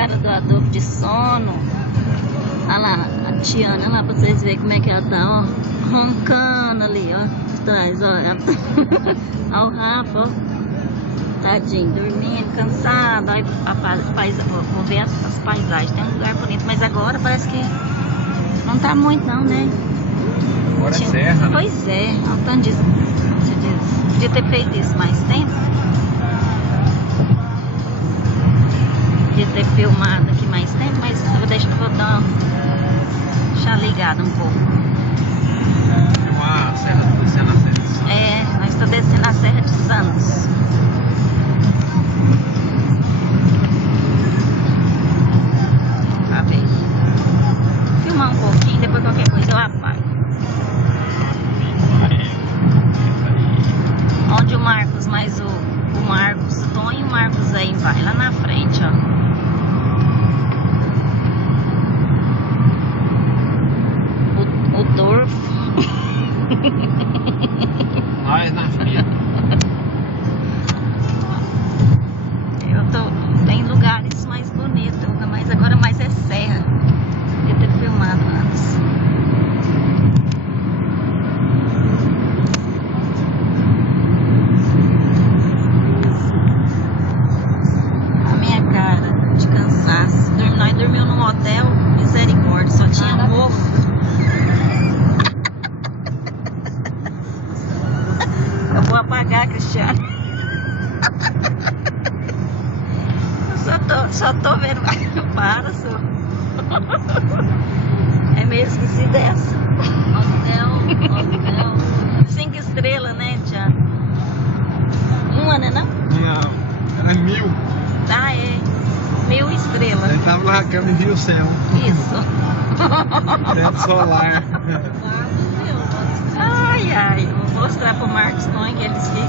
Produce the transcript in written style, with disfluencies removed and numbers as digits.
cara do adobo de sono. Olha lá, a Tiana, olha lá pra vocês verem como é que ela tá, ó. Roncando ali, ó. Atrás, ó. Olha o Rafa, ó. Tadinho, dormindo, cansado. Aí vou ver as paisagens. Tem um lugar bonito, mas agora parece que não tá muito não, né? Agora é serra, né? Pois é, olha o tanto disso. Podia ter feito isso mais tempo. Podia ter filmado aqui mais tempo, mas eu vou deixar ligado um pouco. Uma serra, descendo a Serra de Santos. É, nós estamos descendo a Serra de Santos. Vamos ver. Filmar um pouquinho, depois qualquer coisa eu apago. Onde o Marcos, mais o Marcos Tom e o Marcos Zé vai lá na frente, ó. O Dorfo. Nós na fila. Tem lugares mais bonitos, mas agora mais é serra. Podia ter filmado antes. A minha cara de cansaço. Nós dormimos num hotel, misericórdia, só tinha mofo. Eu vou apagar, Cristiano. Eu só tô vendo. Para, só. É meio esquisito essa. Hotel. 5 estrelas, né, Tiago? Uma, né, não? Não, era 1000. Ah, é. 1000 estrelas. Ele tava na cama e viu o céu. Isso. Teto solar. Ai, ai. Vou mostrar pro Marcos Tom que eles que